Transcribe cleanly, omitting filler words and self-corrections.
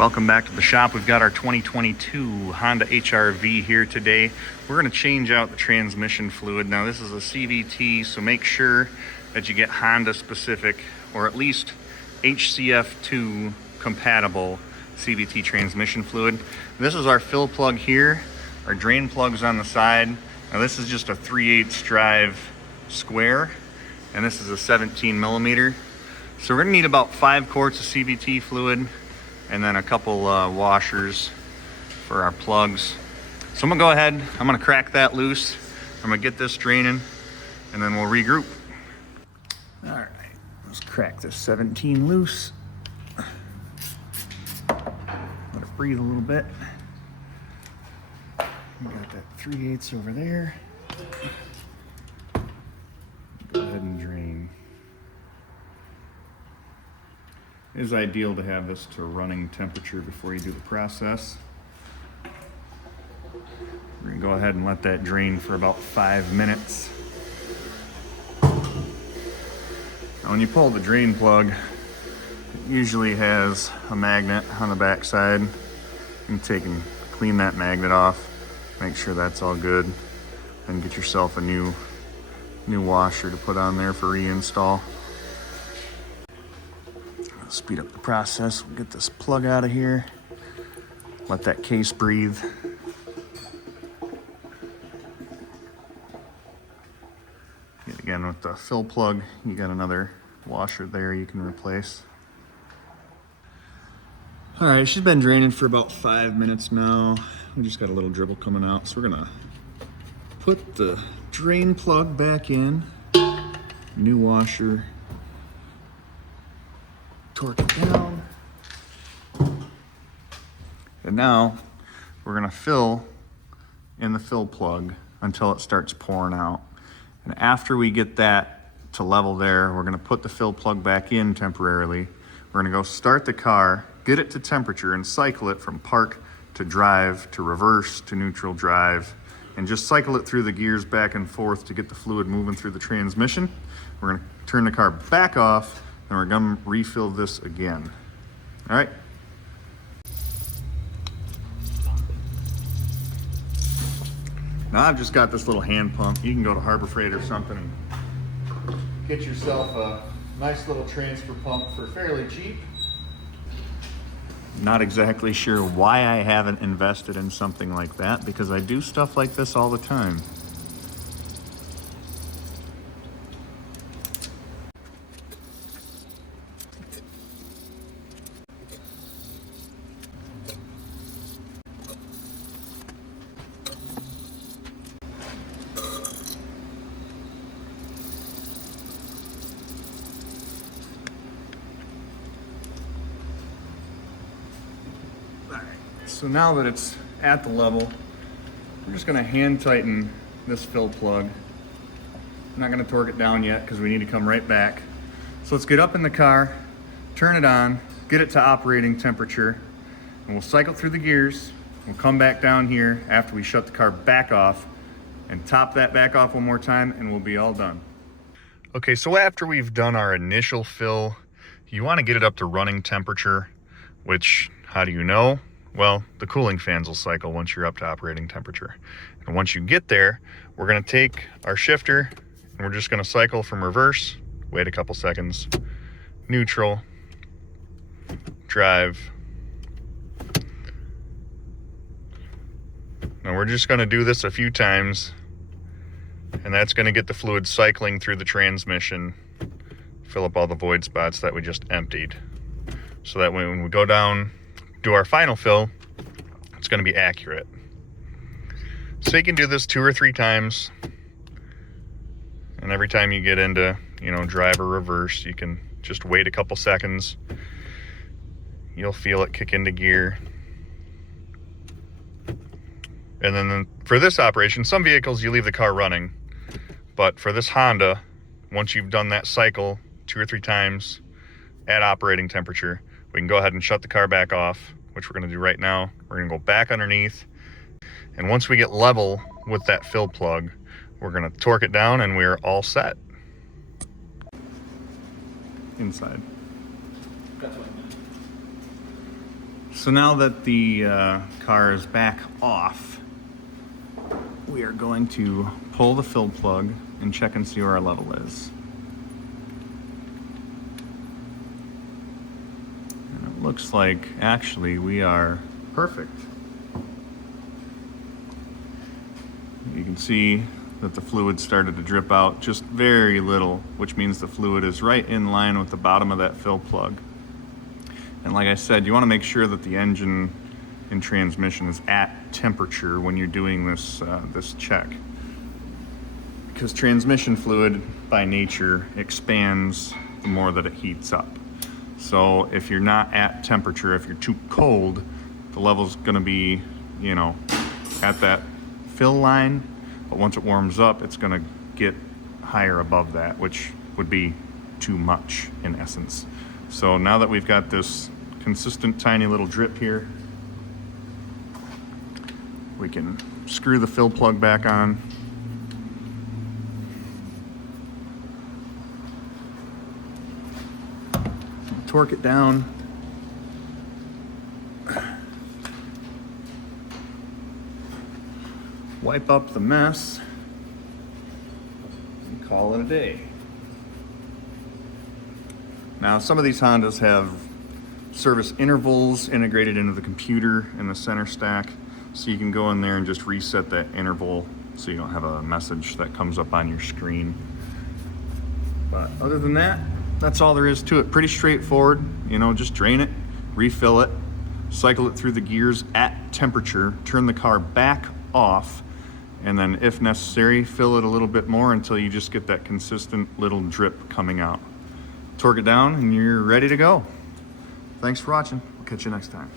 Welcome back to the shop. We've got our 2022 Honda HR-V here today. We're going to change out the transmission fluid. Now this is a CVT, so make sure that you get Honda specific or at least HCF2 compatible CVT transmission fluid. This is our fill plug here. Our drain plug's on the side. Now this is just a 3/8 drive square, and this is a 17 millimeter. So we're gonna need about 5 quarts of CVT fluid and then a couple washers for our plugs. So I'm gonna go ahead, I'm gonna crack that loose. I'm gonna get this draining and then we'll regroup. All right, let's crack this 17 loose. Let it breathe a little bit. We got that 3/8 over there. Go ahead and drain. It is ideal to have this to running temperature before you do the process. We're gonna go ahead and let that drain for about 5 minutes. Now when you pull the drain plug, it usually has a magnet on the back side. You can take and clean that magnet off, make sure that's all good, and get yourself a new washer to put on there for reinstall. Speed up the process. We'll get this plug out of here. Let that case breathe. Yet again, with the fill plug, you got another washer there you can replace. All right, she's been draining for about 5 minutes now. We just got a little dribble coming out, so we're gonna put the drain plug back in. New washer. Torque it down. And now we're gonna fill in the fill plug until it starts pouring out. And after we get that to level there, we're gonna put the fill plug back in temporarily. We're gonna go start the car, get it to temperature, and cycle it from park to drive to reverse to neutral drive, and just cycle it through the gears back and forth to get the fluid moving through the transmission. We're gonna turn the car back off, and we're gonna refill this again. All right. Now I've just got this little hand pump. You can go to Harbor Freight or something and get yourself a nice little transfer pump for fairly cheap. Not exactly sure why I haven't invested in something like that, because I do stuff like this all the time. So now that it's at the level, we're just gonna hand tighten this fill plug. I'm not gonna torque it down yet because we need to come right back. So let's get up in the car, turn it on, get it to operating temperature, and we'll cycle through the gears. We'll come back down here after we shut the car back off and top that back off one more time, and we'll be all done. Okay, so after we've done our initial fill, you wanna get it up to running temperature, which, how do you know? Well, the cooling fans will cycle once you're up to operating temperature. And once you get there, we're gonna take our shifter and we're just gonna cycle from reverse, wait a couple seconds, neutral, drive. Now we're just gonna do this a few times, and that's gonna get the fluid cycling through the transmission, fill up all the void spots that we just emptied. So that when we go down, do our final fill, it's going to be accurate. So you can do this 2 or 3 times, and every time you get into, drive or reverse, you can just wait a couple seconds. You'll feel it kick into gear. And then for this operation, some vehicles you leave the car running, but for this Honda, once you've done that cycle 2 or 3 times at operating temperature, we can go ahead and shut the car back off, which we're gonna do right now. We're gonna go back underneath, and once we get level with that fill plug, we're gonna torque it down and we're all set. Inside. So now that the car is back off, we are going to pull the fill plug and check and see where our level is. And it looks like actually we are perfect. You can see that the fluid started to drip out just very little, which means the fluid is right in line with the bottom of that fill plug. And like I said, you want to make sure that the engine and transmission is at temperature when you're doing this this check, because transmission fluid by nature expands the more that it heats up. So if you're not at temperature, if you're too cold, the level's going to be, you know, at that fill line, but once it warms up, it's going to get higher above that, which would be too much in essence. So now that we've got this consistent tiny little drip here, we can screw the fill plug back on. Torque it down. Wipe up the mess and call it a day. Now, some of these Hondas have service intervals integrated into the computer in the center stack, so you can go in there and just reset that interval so you don't have a message that comes up on your screen. But other than that, that's all there is to it. Pretty straightforward. You know, just drain it, refill it, cycle it through the gears at temperature, turn the car back off, and then if necessary, fill it a little bit more until you just get that consistent little drip coming out. Torque it down and you're ready to go. Thanks for watching. We'll catch you next time.